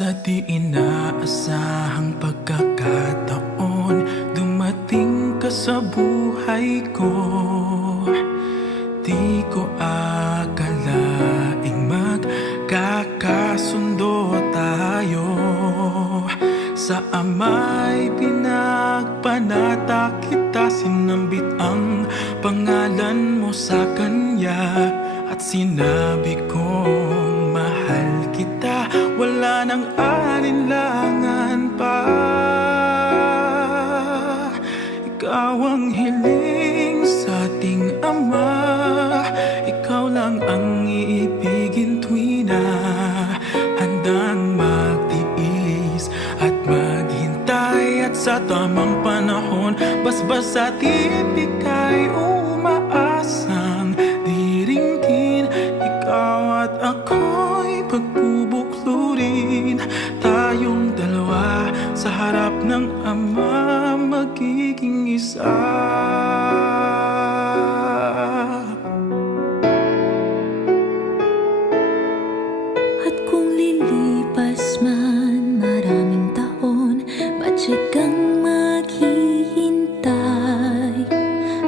Sa di inaasahang pagkakataon, dumating ka sa buhay ko. Di ko akalaing magkakasundo tayo. Sa ama'y pinagpanata kita, sinambit ang pangalan mo sa kanya. At sinabi kong mahal kita, wala nang alinlangan pa. Ikaw ang hiling sa ating Ama, ikaw lang ang iibigin tuwi na handang magtiis at maghintay. At sa tamang panahon, basbas at ibigay, umaasang diringgin. Ikaw at ako'y pagbubuklurin, tayong dalawa sa harap ng Ama, magiging isa. At kung lilipas man maraming taon, matyagang kang maghihintay.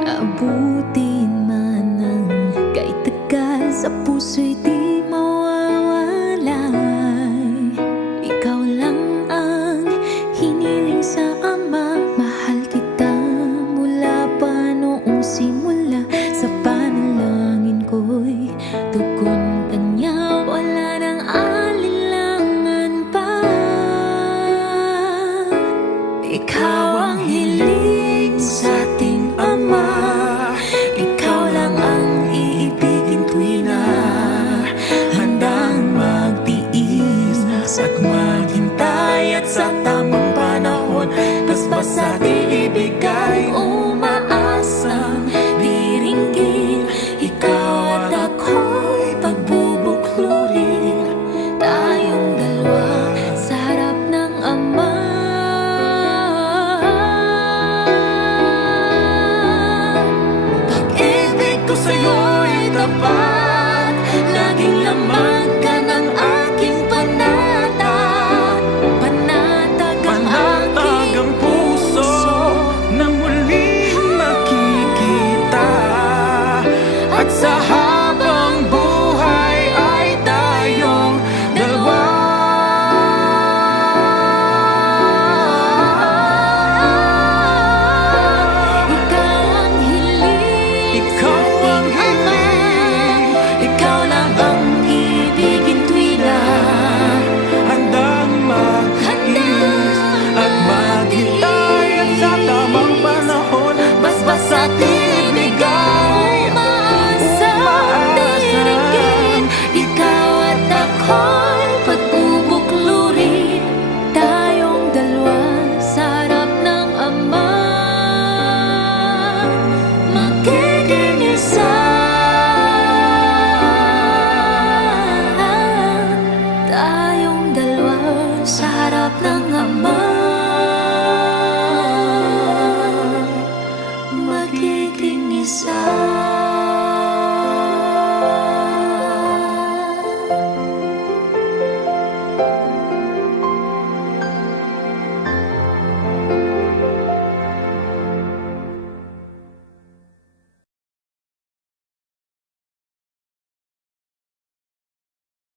Abutin man ang kahit tagal, sa puso'y di mawawalay. Ikaw lang ang hiniling sa Ama, mahal kita mula pa noong simula. Sa panalangin ko'y tugon kanya, wala nang alinlangan pa. Ikaw ang hiling sa ating Ama, ikaw lang ang iibigin tuwi na handang magtiis at maghintay. At sa tamang panahon, basbas at iibigay,